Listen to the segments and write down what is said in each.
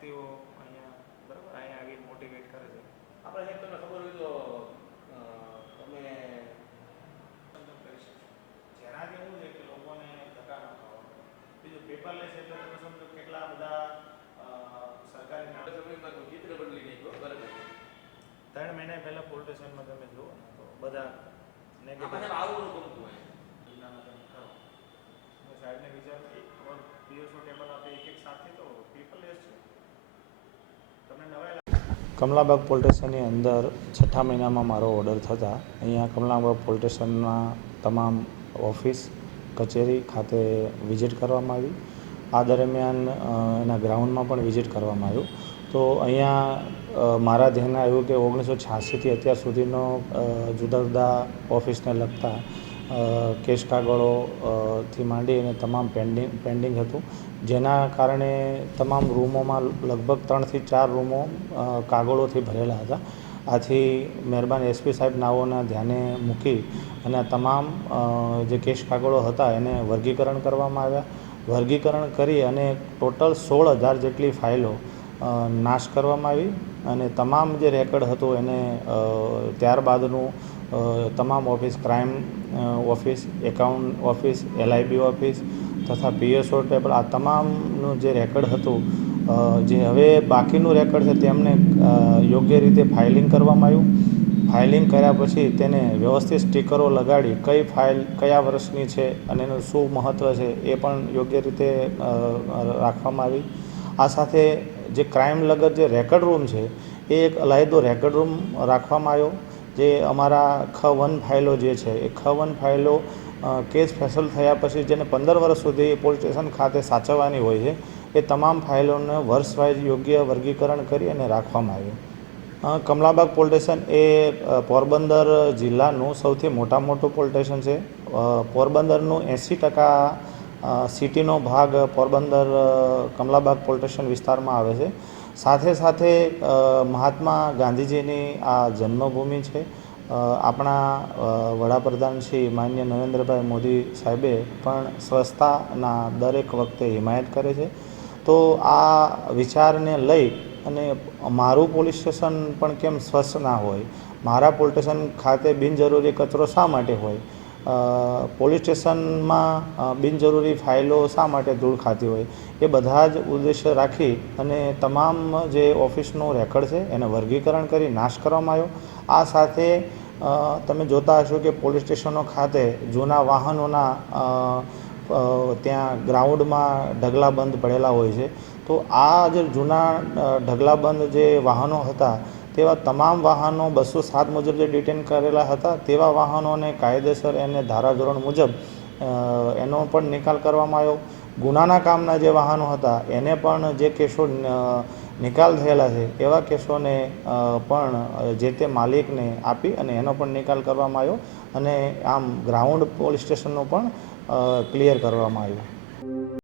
વ્યક્તિઓ અહીંયા બરાબર? અહીંયા આવી મોટિવેટ કરે છે. આપણે સાહેબ તમને ખબર હોય તો તમે કરી શકશો જેનાથી શું છે કે લોકોને ધક્કા ન ખાવા. બીજું પેપરલેસ એટલે તમે સમજો કેટલા બધા સરકારી ચિત્ર બદલી નાખ્યો બરાબર? ત્રણ મહિના પહેલા પોલીસ સ્ટેશનમાં તમે જુઓ ને તો બધા નેગેટિવ આવું ગમતું હોય. સાહેબને વિચાર ઓર પીએસઓ ટેબલ આપણે એક એક સાથે તો પેપરલેસ છે તમને નવાઈ લાગે કમલાબાગ પોલટેશનની અંદર છઠ્ઠા મહિનામાં મારો ઓર્ડર થતાં અહીંયા કમલાબાગ પોલટેશનના તમામ ઓફિસ, કચેરી ખાતે વિઝિટ કરવામાં આવી. આ દરમિયાન એના ગ્રાઉન્ડમાં પણ વિઝિટ કરવામાં આવ્યું. તો અહીંયા મારા ધ્યાનમાં આવ્યું કે ઓગણીસો છ્યાસીથી અત્યાર સુધીનો જુદા જુદા ઓફિસને લગતા કેસ કાગળો થી માંડી અને તમામ પેન્ડિંગ પેન્ડિંગ હતું. જેના કારણે તમામ રૂમોમાં લગભગ ત્રણથી ચાર રૂમો કાગળોથી ભરેલા હતા. આથી મહેરબાન એસપી સાહેબ નાઓના ધ્યાને મૂકી અને તમામ જે કેસ કાગળો હતા એને વર્ગીકરણ કરવામાં આવ્યા. વર્ગીકરણ કરી અને ટોટલ સોળ હજાર જેટલી ફાઇલો નાશ કરવામાં આવી અને તમામ જે રેકર્ડ હતું એને ત્યારબાદનું તમામ office crime office, account office, LIB office તથા પીએસઓ ટેબલ આ તમામનું જે રેકર્ડ હતું જે હવે બાકીનું રેકર્ડ છે તેમને યોગ્ય રીતે ફાઇલિંગ કરવામાં આવ્યું. ફાઇલિંગ કર્યા પછી તેને વ્યવસ્થિત સ્ટીકરો લગાડી કઈ ફાઇલ, કયા વર્ષની છે અને એનું શું મહત્ત્વ છે એ પણ યોગ્ય રીતે રાખવામાં આવી. આ સાથે જે ક્રાઇમ લગત જે રેકર્ડ રૂમ છે એ એક અલાયદો રેકર્ડ રૂમ રાખવામાં આવ્યો. જે અમારા ખ વન ફાઇલો જે છે, એ ખ વન ફાઇલો કેસ ફેસલ થયા પછી જેને પંદર વર્ષ સુધી પોલીસ સ્ટેશન ખાતે સાચવવાની હોય છે, એ તમામ ફાઇલોને વર્ષ વાઇઝ યોગ્ય વર્ગીકરણ કરી અને રાખવામાં આવ્યું કમલાબાગ પોલીસ સ્ટેશન એ પોરબંદર જિલ્લાનું સૌથી મોટા મોટું પોલીસ સ્ટેશન છે. પોરબંદરનું એંસી ટકા સિટીનો ભાગ પોરબંદર કમલાબાગ પોલીસ સ્ટેશન વિસ્તારમાં આવે છે. સાથે સાથે મહાત્મા ગાંધીજીની આ જન્મભૂમિ છે. આપણા વડાપ્રધાન શ્રી માન્ય નરેન્દ્રભાઈ મોદી સાહેબે પણ સ્વચ્છતાના દરેક વખતે હિમાયત કરે છે. તો આ વિચારને લઈ અને મારું પોલીસ સ્ટેશન પણ કેમ સ્વચ્છ ના હોય? મારા પોલીસ સ્ટેશન ખાતે બિનજરૂરી કચરો શા માટે હોય? પોલીસ સ્ટેશનમાં બિનજરૂરી ફાઇલો શા માટે ધૂળ ખાતી હોય, એ બધા જ ઉદ્દેશ્ય રાખી અને તમામ જે ઓફિસનું રેકર્ડ છે, એને વર્ગીકરણ કરી નાશ કરવામાં આવ્યો. આ સાથે તમે જોતા હશો કે પોલીસ સ્ટેશનો ખાતે જૂના વાહનોના ત્યાં ગ્રાઉન્ડમાં ઢગલાબંધ પડેલા હોય છે. તો આ જે જૂના ઢગલાબંધ જે વાહનો હતા તેવા તમામ વાહનો બસો સાત મુજબ જે ડિટેન કરેલા હતા, તેવા વાહનોને કાયદેસર એને ધારાધોરણ મુજબ એનો પણ નિકાલ કરવામાં આવ્યો. ગુનાના કામના જે વાહનો હતા, એને પણ જે કેસો નિકાલ થયેલા છે, એવા કેસોને પણ જે તે માલિકને આપી અને એનો પણ નિકાલ કરવામાં આવ્યો અને આમ ગ્રાઉન્ડ પોલીસ સ્ટેશનનો પણ ક્લિયર કરવામાં આવ્યું.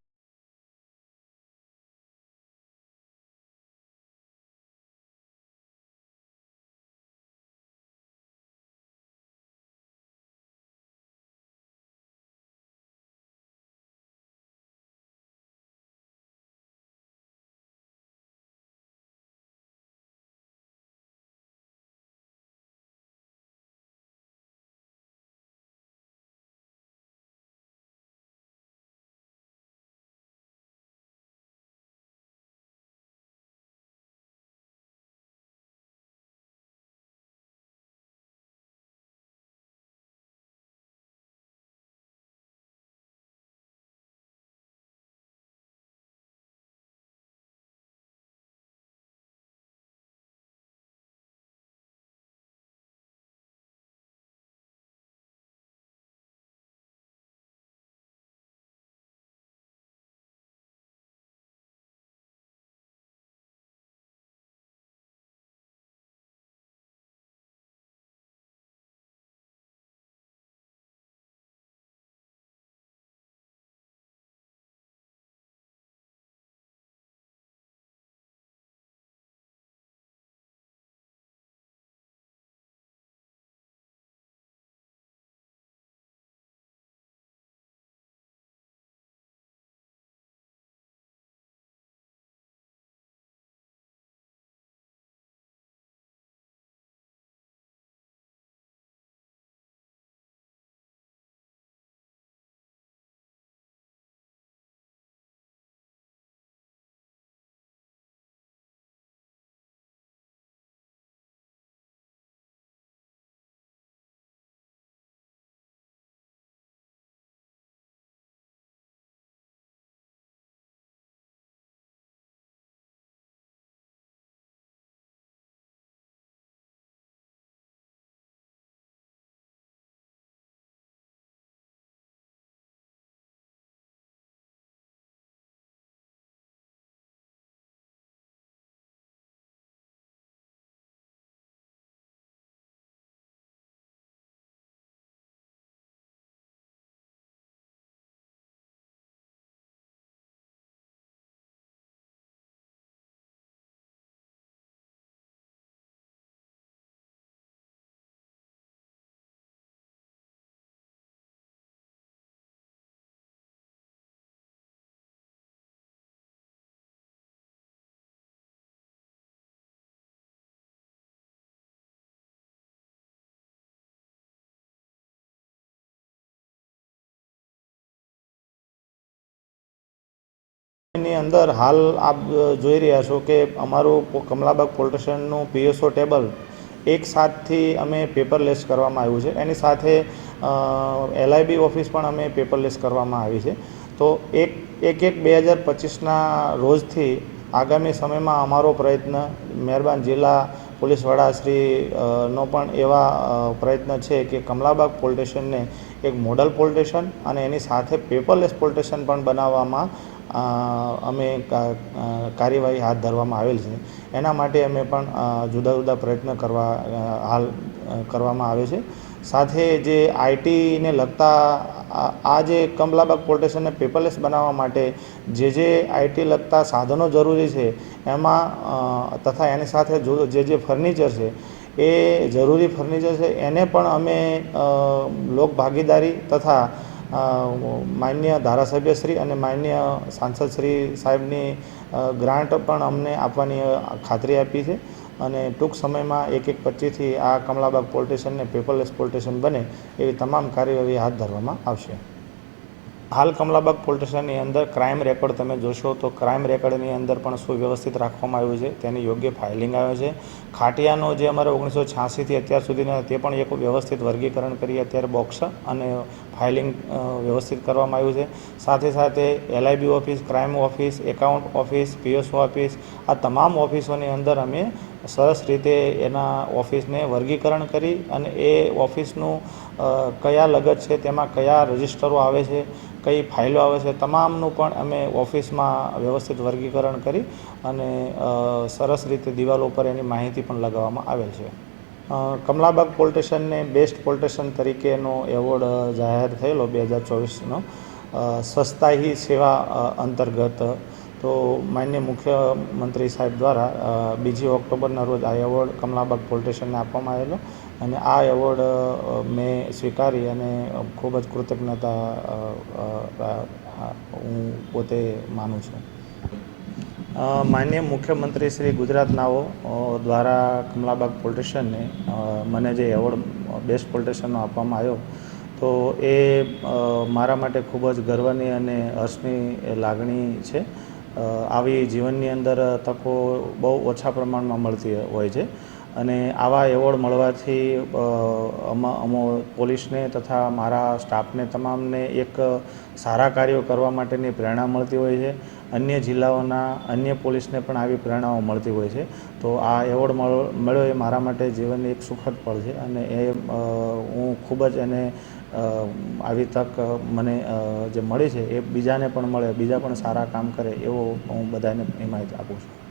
એની અંદર હાલ આપ જોઈ રહ્યા છો કે અમારું કમલાબાગ પોલીસ સ્ટેશનનું પીએસઓ ટેબલ એક સાથથી અમે પેપરલેસ કરવામાં આવ્યું છે. એની સાથે એલઆઈબી ઓફિસ પણ અમે પેપરલેસ કરવામાં આવી છે. તો એક એક એક બે હજાર પચીસના રોજથી આગામી સમયમાં અમારો પ્રયત્ન મહેરબાન જિલ્લા પોલીસ વડા નો પણ એવા પ્રયત્ન છે કે કમલાબાગ પોલીસ સ્ટેશનને એક મોડલ પોલીસ સ્ટેશન અને એની સાથે પેપરલેસ પોલીસ પણ બનાવવામાં અમે કાર્યવાહી હાથ ધરવામાં આવેલ છે. એના માટે અમે પણ જુદા જુદા પ્રયત્ન કરવા હાલ કરવામાં આવે છે. સાથે જે આઈટીને લગતા આ- જે કમલાબાગ પોલીસ સ્ટેશનને પેપરલેસ બનાવવા માટે જે જે આઈટી લગતા સાધનો જરૂરી છે, એમાં તથા એની સાથે જો, જે ફર્નિચર છે, એ જરૂરી ફર્નિચર છે, એને પણ અમે લોક ભાગીદારી તથા અ, ધારાસભ્ય ધારાસભ્યશ્રી અને માન્ય સાંસદશ્રી સાહેબની ગ્રાન્ટ પણ અમને આપવાની ખાતરી આપી છે. અને ટૂંક સમયમાં એક એક પચીસથી આ કમલાબાગ પોલીસ સ્ટેશનને પેપરલેસ પોલીસ સ્ટેશન બને એવી તમામ કાર્યવાહી હાથ ધરવામાં આવશે. હાલ કમલાબાગ પોલીસ સ્ટેશનની અંદર ક્રાઇમ રેકોર્ડ તમે જોશો તો ક્રાઇમ રેકોર્ડની અંદર પણ સુવ્યવસ્થિત રાખવામાં આવ્યું છે. તેની યોગ્ય ફાઇલિંગ આવે છે. ખાટિયાનો જે અમારે ઓગણીસો છ્યાસીથી અત્યાર સુધીના તે પણ એક વ્યવસ્થિત વર્ગીકરણ કરી અત્યારે બોક્સ અને ફાઇલિંગ વ્યવસ્થિત કરવામાં આવ્યું છે. સાથે સાથે LIB office crime office account office PSO office આ તમામ ઓફિસોની અંદર અમે સરસ રીતે એના ઓફિસને વર્ગીકરણ કરી અને એ ઓફિસનું કયા લગત છે, તેમાં કયા રજિસ્ટરો આવે છે કઈ ફાઇલો આવે છે તમામનું પણ અમે ઓફિસમાં વ્યવસ્થિત વર્ગીકરણ કરી અને સરસ રીતે દિવાલો ઉપર એની માહિતી પણ લગાવવામાં આવેલ છે. કમલાબાગ પોલટેશનને બેસ્ટ પોલટેશન તરીકેનો એવોર્ડ જાહેર થયેલો બે હજાર ચોવીસનો. સ્વચ્છતા સેવા અંતર્ગત. તો માન્ય મુખ્યમંત્રી સાહેબ દ્વારા બીજી ઓક્ટોબરના રોજ આ એવોર્ડ કમલાબાગ પોલીસ આપવામાં આવેલો. અને આ એવોર્ડ મેં સ્વીકારી અને ખૂબ જ કૃતજ્ઞતા હું પોતે માનું છું. માન્ય મુખ્યમંત્રી શ્રી ગુજરાત નાઓ દ્વારા કમલાબાગ પોલિટિશિયનને મને જે એવોર્ડ, બેસ્ટ પોલિટિશિયનનો આપવામાં આવ્યો, તો એ મારા માટે ખૂબ જ ગર્વની અને હર્ષની લાગણી છે. આવી જીવનની અંદર તકો બહુ ઓછા પ્રમાણમાં મળતી હોય છે. અને આવા એવોર્ડ મળવાથી અમો પોલીસને તથા મારા સ્ટાફને તમામને એક સારા કાર્યો કરવા માટેની પ્રેરણા મળતી હોય છે. અન્ય જિલ્લાઓના અન્ય પોલીસને પણ આવી પ્રેરણાઓ મળતી હોય છે. તો આ એવોર્ડ મળ, મળ્યો એ મારા માટે જીવનની એક સુખદ પળ છે અને એ હું ખૂબ જ એને આવી તક મને જે મળી છે એ બીજાને પણ મળે, બીજા પણ સારા કામ કરે એવો હું બધાને હિમાયત આપું છું.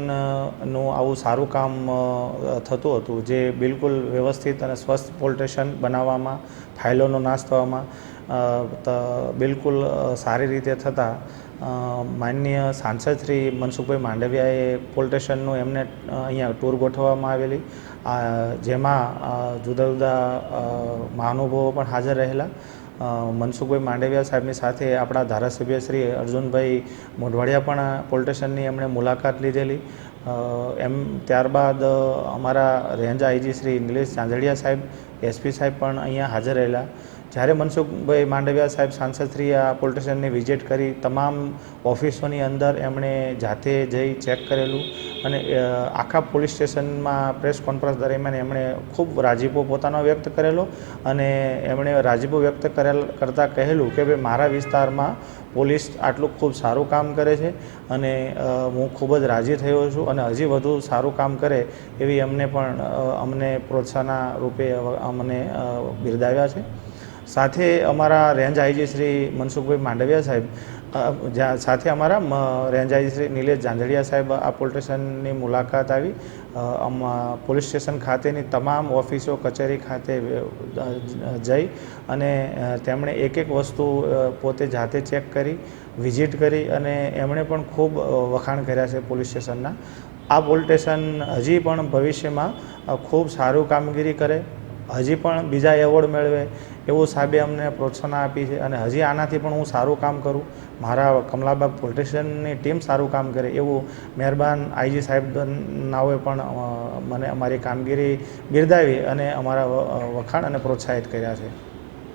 નું આવું સારું કામ થતું હતું, જે બિલકુલ વ્યવસ્થિત અને સ્વસ્થ પોલ્ટેશન બનાવવામાં, ફાઇલોનો નાશ થવામાં બિલકુલ સારી રીતે થતાં. માનનીય સાંસદ શ્રી મનસુખભાઈ માંડવિયાએ પોલ્ટેશનનું એમને અહીંયા ટૂર ગોઠવવામાં આવેલી. જેમાં જુદા જુદા મહાનુભાવો પણ હાજર રહેલા. મનસુખભાઈ માંડવિયા સાહેબની સાથે આપણા ધારાસભ્ય શ્રી અર્જુનભાઈ મોઢવાડિયા પણ પોલીસ સ્ટેશનની એમણે મુલાકાત લીધેલી. એમ ત્યારબાદ અમારા રેન્જ આઈજી શ્રી નિલેશ ચાંદડિયા સાહેબ, એસપી સાહેબ પણ અહીંયા હાજર રહેલા. જ્યારે મનસુખભાઈ માંડવિયા સાહેબ સાંસદશ્રી આ પોલીસ સ્ટેશનની વિઝિટ કરી, તમામ ઓફિસોની અંદર એમણે જાતે જઈ ચેક કરેલું અને આખા પોલીસ સ્ટેશનમાં પ્રેસ કોન્ફરન્સ દરમિયાન એમણે ખૂબ રાજીપો પોતાનો વ્યક્ત કરેલો અને એમણે રાજીપો વ્યક્ત કરેલ કરતાં કહેલું કે ભાઈ, મારા વિસ્તારમાં પોલીસ આટલું ખૂબ સારું કામ કરે છે અને હું ખૂબ જ રાજી થયો છું અને હજી વધુ સારું કામ કરે એવી અમને પણ અમને પ્રોત્સાહના રૂપે અમને બિરદાવ્યા છે. સાથે અમારા રેન્જ આઈજી શ્રી મનસુખભાઈ માંડવિયા સાહેબ સાથે અમારા રેન્જ આઈજી શ્રી નિલેશ ઝાંઝડિયા સાહેબ, આ પોલીસ સ્ટેશનની મુલાકાત આવી. પોલીસ સ્ટેશન ખાતેની તમામ ઓફિસો, કચેરી ખાતે જઈ અને તેમણે એક એક વસ્તુ પોતે જાતે ચેક કરી, વિઝિટ કરી અને એમણે પણ ખૂબ વખાણ કર્યા છે પોલીસ સ્ટેશનના. આ પોલીસ સ્ટેશન હજી પણ ભવિષ્યમાં ખૂબ સારું કામગીરી કરે હજી પણ બીજા એવોર્ડ મેળવે એવું સાહેબે અમને પ્રોત્સાહન આપી છે અને હજી આનાથી પણ હું સારું કામ કરું. મારા કમલાબાગ પોલીસ સ્ટેશનની ટીમ સારું કામ કરે એવું મહેરબાન આઈજી સાહેબ નાઓએ પણ મને અમારી કામગીરી બિરદાવી અને અમારા વખાણ અને પ્રોત્સાહિત કર્યા છે.